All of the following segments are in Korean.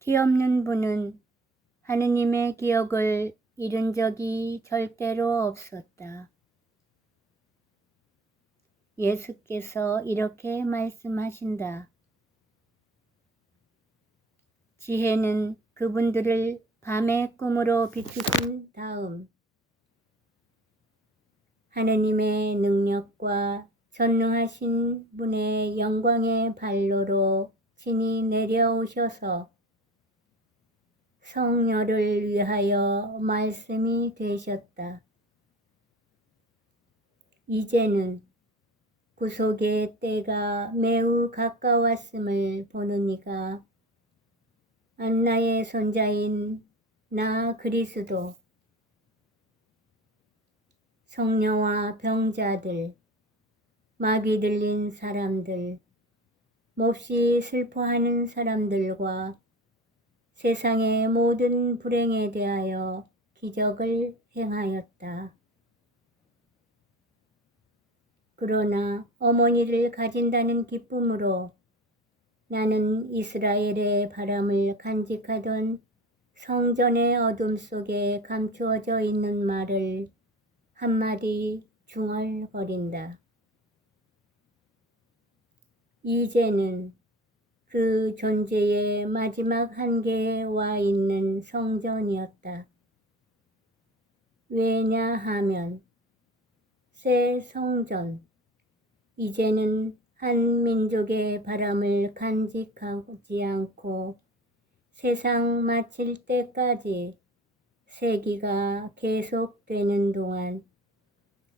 티없는 분은 하느님의 기억을 잃은 적이 절대로 없었다. 예수께서 이렇게 말씀하신다. 지혜는 그분들을 밤의 꿈으로 비추신 다음 하느님의 능력과 전능하신 분의 영광의 발로로 친히 내려오셔서 성녀를 위하여 말씀이 되셨다. 이제는 구속의 때가 매우 가까웠음을 보느니가 안나의 손자인 나 그리스도, 성녀와 병자들, 마귀 들린 사람들, 몹시 슬퍼하는 사람들과 세상의 모든 불행에 대하여 기적을 행하였다. 그러나 어머니를 가진다는 기쁨으로 나는 이스라엘의 바람을 간직하던 성전의 어둠 속에 감추어져 있는 말을 한마디 중얼거린다. 이제는 그 존재의 마지막 한계에 와 있는 성전이었다. 왜냐하면 새 성전, 이제는 한 민족의 바람을 간직하지 않고 세상 마칠 때까지 세기가 계속되는 동안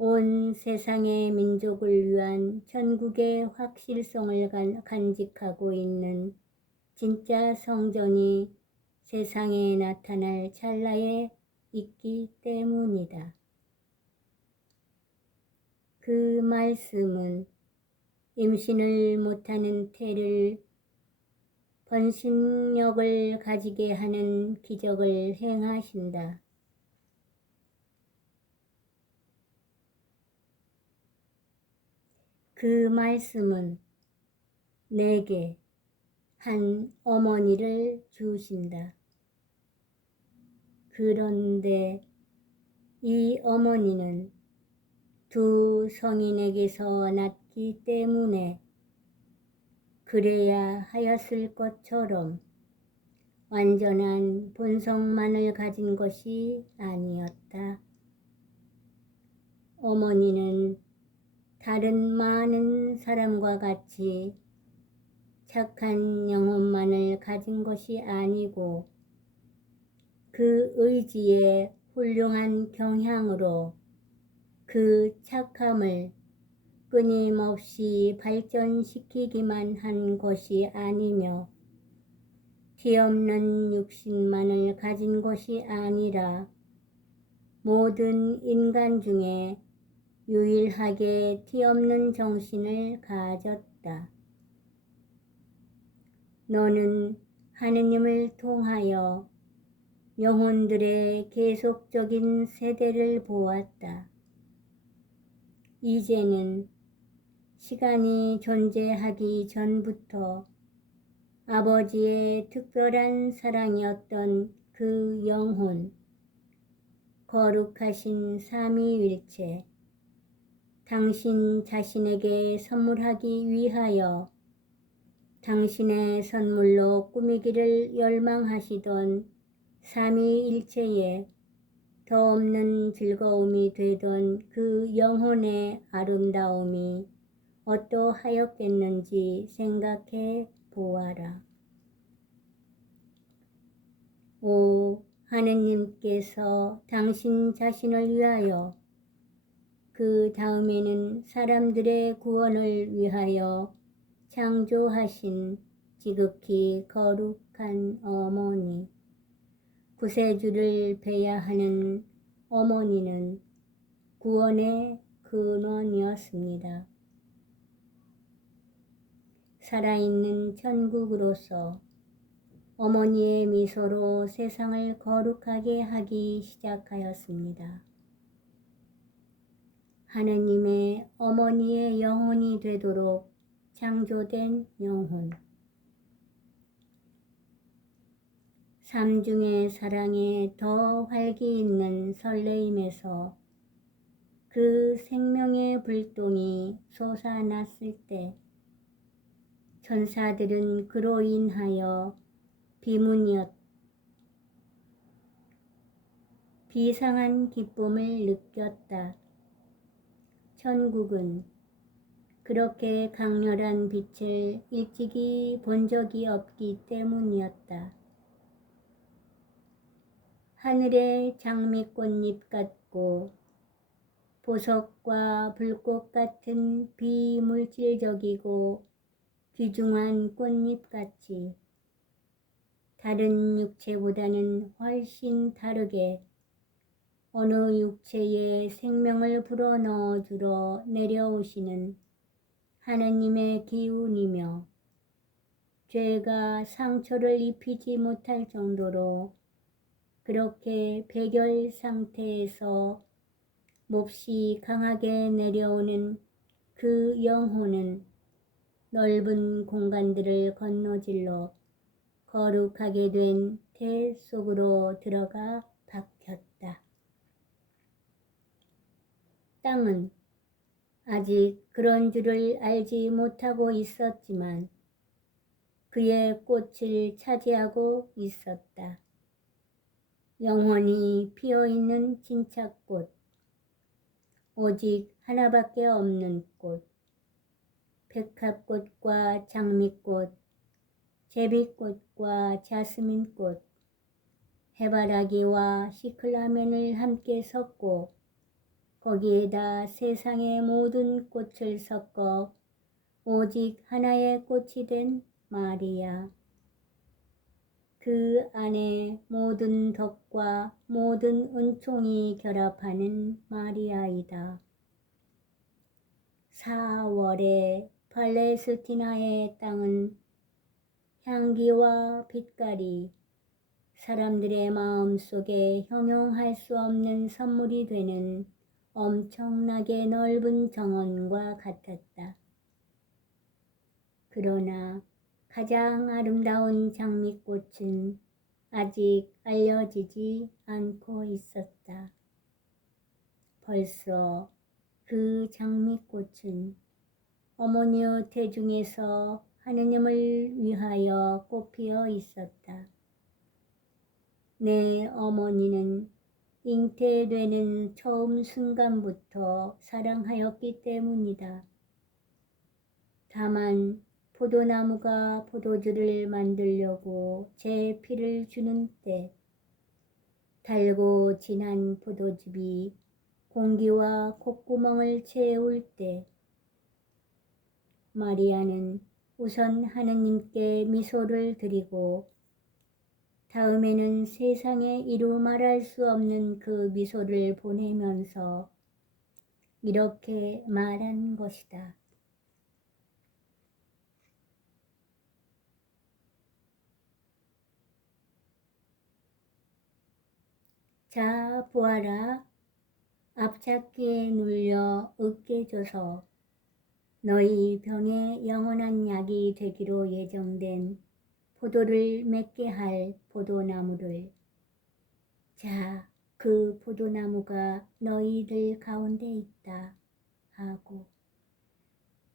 온 세상의 민족을 위한 천국의 확실성을 간직하고 있는 진짜 성전이 세상에 나타날 찰나에 있기 때문이다. 그 말씀은 임신을 못하는 태를 번식력을 가지게 하는 기적을 행하신다. 그 말씀은 내게 한 어머니를 주신다. 그런데 이 어머니는 두 성인에게서 낳기 때문에 그래야 하였을 것처럼 완전한 본성만을 가진 것이 아니었다. 어머니는 다른 많은 사람과 같이 착한 영혼만을 가진 것이 아니고 그 의지의 훌륭한 경향으로 그 착함을 끊임없이 발전시키기만 한 것이 아니며 티없는 육신만을 가진 것이 아니라 모든 인간 중에 유일하게 티없는 정신을 가졌다. 너는 하느님을 통하여 영혼들의 계속적인 세대를 보았다. 이제는 시간이 존재하기 전부터 아버지의 특별한 사랑이었던 그 영혼, 거룩하신 삼위일체, 당신 자신에게 선물하기 위하여 당신의 선물로 꾸미기를 열망하시던 삼위일체의 더 없는 즐거움이 되던 그 영혼의 아름다움이 어떠하였겠는지 생각해 보아라. 오 하느님께서 당신 자신을 위하여 그 다음에는 사람들의 구원을 위하여 창조하신 지극히 거룩한 어머니, 구세주를 뵈야 하는 어머니는 구원의 근원이었습니다. 살아있는 천국으로서 어머니의 미소로 세상을 거룩하게 하기 시작하였습니다. 하느님의 어머니의 영혼이 되도록 창조된 영혼. 삶 중의 사랑에 더 활기 있는 설레임에서 그 생명의 불똥이 솟아났을 때 천사들은 그로 인하여 비상한 기쁨을 느꼈다. 천국은 그렇게 강렬한 빛을 일찍이 본 적이 없기 때문이었다. 하늘의 장미꽃잎 같고 보석과 불꽃 같은 비물질적이고 귀중한 꽃잎같이 다른 육체보다는 훨씬 다르게 어느 육체에 생명을 불어넣어 주러 내려오시는 하느님의 기운이며 죄가 상처를 입히지 못할 정도로 그렇게 백열 상태에서 몹시 강하게 내려오는 그 영혼은 넓은 공간들을 건너질러 거룩하게 된 태 속으로 들어가 박혔다. 땅은 아직 그런 줄을 알지 못하고 있었지만 그의 꽃을 차지하고 있었다. 영원히 피어있는 진짜 꽃, 오직 하나밖에 없는 꽃, 백합꽃과 장미꽃, 제비꽃과 자스민꽃, 해바라기와 시클라멘을 함께 섞고 거기에다 세상의 모든 꽃을 섞어 오직 하나의 꽃이 된 마리아. 그 안에 모든 덕과 모든 은총이 결합하는 마리아이다. 4월의 팔레스티나의 땅은 향기와 빛깔이 사람들의 마음속에 형용할 수 없는 선물이 되는 엄청나게 넓은 정원과 같았다. 그러나 가장 아름다운 장미꽃은 아직 알려지지 않고 있었다. 벌써 그 장미꽃은 어머니의 태중에서 하느님을 위하여 꽃피어 있었다. 내 어머니는 잉태되는 처음 순간부터 사랑하였기 때문이다. 다만 포도나무가 포도주를 만들려고 제 피를 주는 때 달고 진한 포도즙이 공기와 콧구멍을 채울 때 마리아는 우선 하느님께 미소를 드리고 다음에는 세상에 이루 말할 수 없는 그 미소를 보내면서 이렇게 말한 것이다. 자, 보아라. 앞잡기에 눌려 으깨져서 너희 병에 영원한 약이 되기로 예정된 포도를 맺게 할 포도나무를. 자, 그 포도나무가 너희들 가운데 있다 하고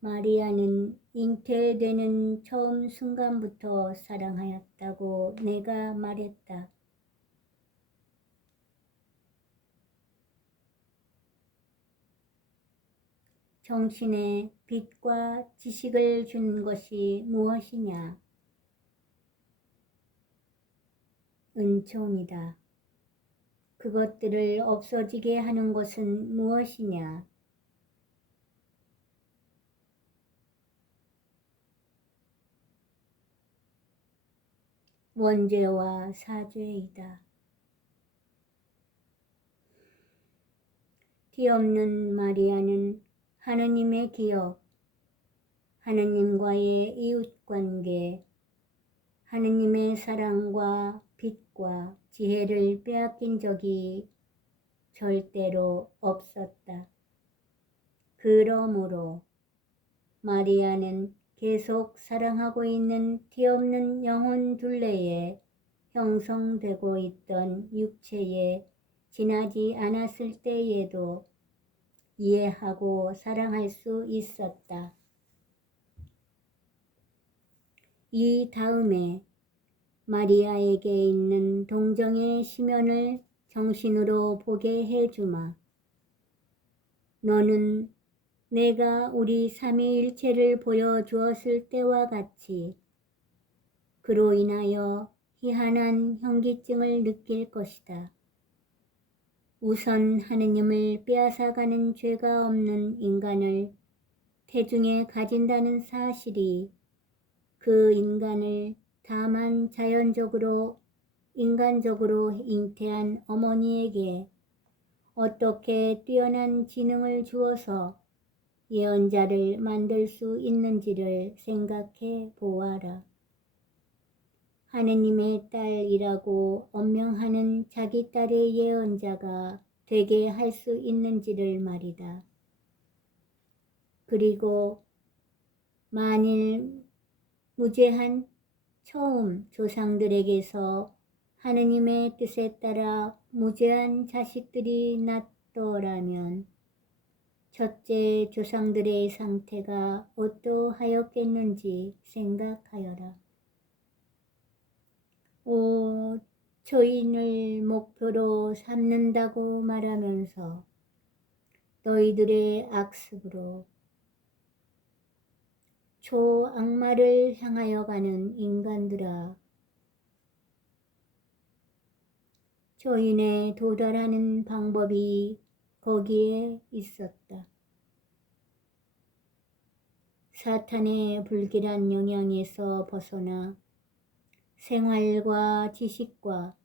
마리아는 잉태되는 처음 순간부터 사랑하였다고 내가 말했다. 정신에 빛과 지식을 준 것이 무엇이냐? 은총이다. 그것들을 없어지게 하는 것은 무엇이냐? 원죄와 사죄이다. 뒤없는 마리아는 하느님의 기억, 하느님과의 이웃관계, 하느님의 사랑과 빛과 지혜를 빼앗긴 적이 절대로 없었다. 그러므로 마리아는 계속 사랑하고 있는 뒤없는 영혼 둘레에 형성되고 있던 육체에 지나지 않았을 때에도 이해하고 사랑할 수 있었다. 이 다음에 마리아에게 있는 동정의 심연을 정신으로 보게 해주마. 너는 내가 우리 삼위일체를 보여주었을 때와 같이 그로 인하여 희한한 현기증을 느낄 것이다. 우선 하느님을 빼앗아가는 죄가 없는 인간을 태중에 가진다는 사실이 그 인간을 다만 자연적으로 인간적으로 잉태한 어머니에게 어떻게 뛰어난 지능을 주어서 예언자를 만들 수 있는지를 생각해 보아라. 하느님의 딸이라고 언명하는 자기 딸의 예언자가 되게 할 수 있는지를 말이다. 그리고 만일 무죄한 처음 조상들에게서 하느님의 뜻에 따라 무죄한 자식들이 났더라면 첫째 조상들의 상태가 어떠하였겠는지 생각하여라. 초인을 목표로 삼는다고 말하면서 너희들의 악습으로 초악마를 향하여 가는 인간들아, 초인에 도달하는 방법이 거기에 있었다. 사탄의 불길한 영향에서 벗어나 생활과 지식과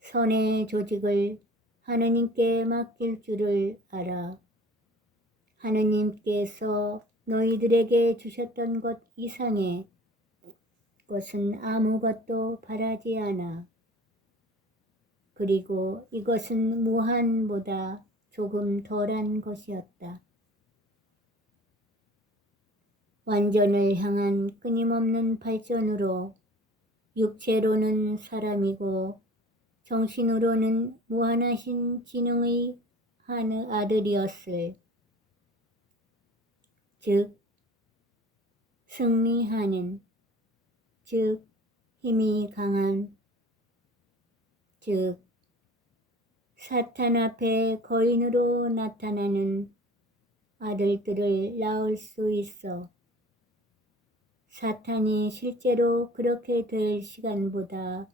선의 조직을 하느님께 맡길 줄을 알아. 하느님께서 너희들에게 주셨던 것 이상의 것은 아무것도 바라지 않아. 그리고 이것은 무한보다 조금 덜한 것이었다. 완전을 향한 끊임없는 발전으로 육체로는 사람이고 정신으로는 무한하신 지능의 한 아들이었을, 즉 승리하는, 즉 힘이 강한, 즉 사탄 앞에 거인으로 나타나는 아들들을 낳을 수 있어 사탄이 실제로 그렇게 될 시간보다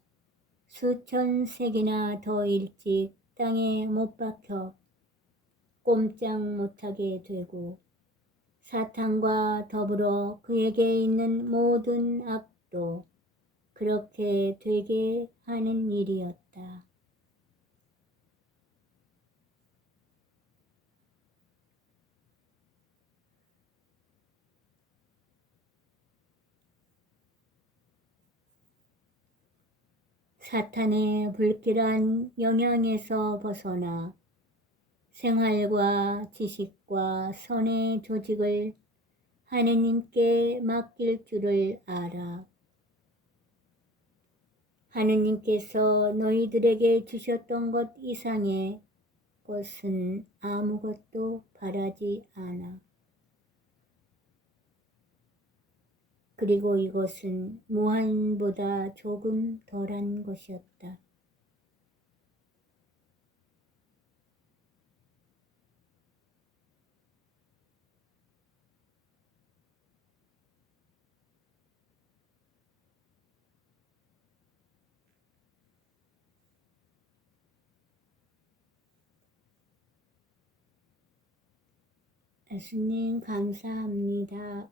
수천 세기나 더 일찍 땅에 못 박혀 꼼짝 못하게 되고 사탄과 더불어 그에게 있는 모든 악도 그렇게 되게 하는 일이었다. 사탄의 불길한 영향에서 벗어나 생활과 지식과 선의 조직을 하느님께 맡길 줄을 알아. 하느님께서 너희들에게 주셨던 것 이상의 것은 아무것도 바라지 않아. 그리고 이것은 무한보다 조금 덜한 것이었다. 예수님 감사합니다.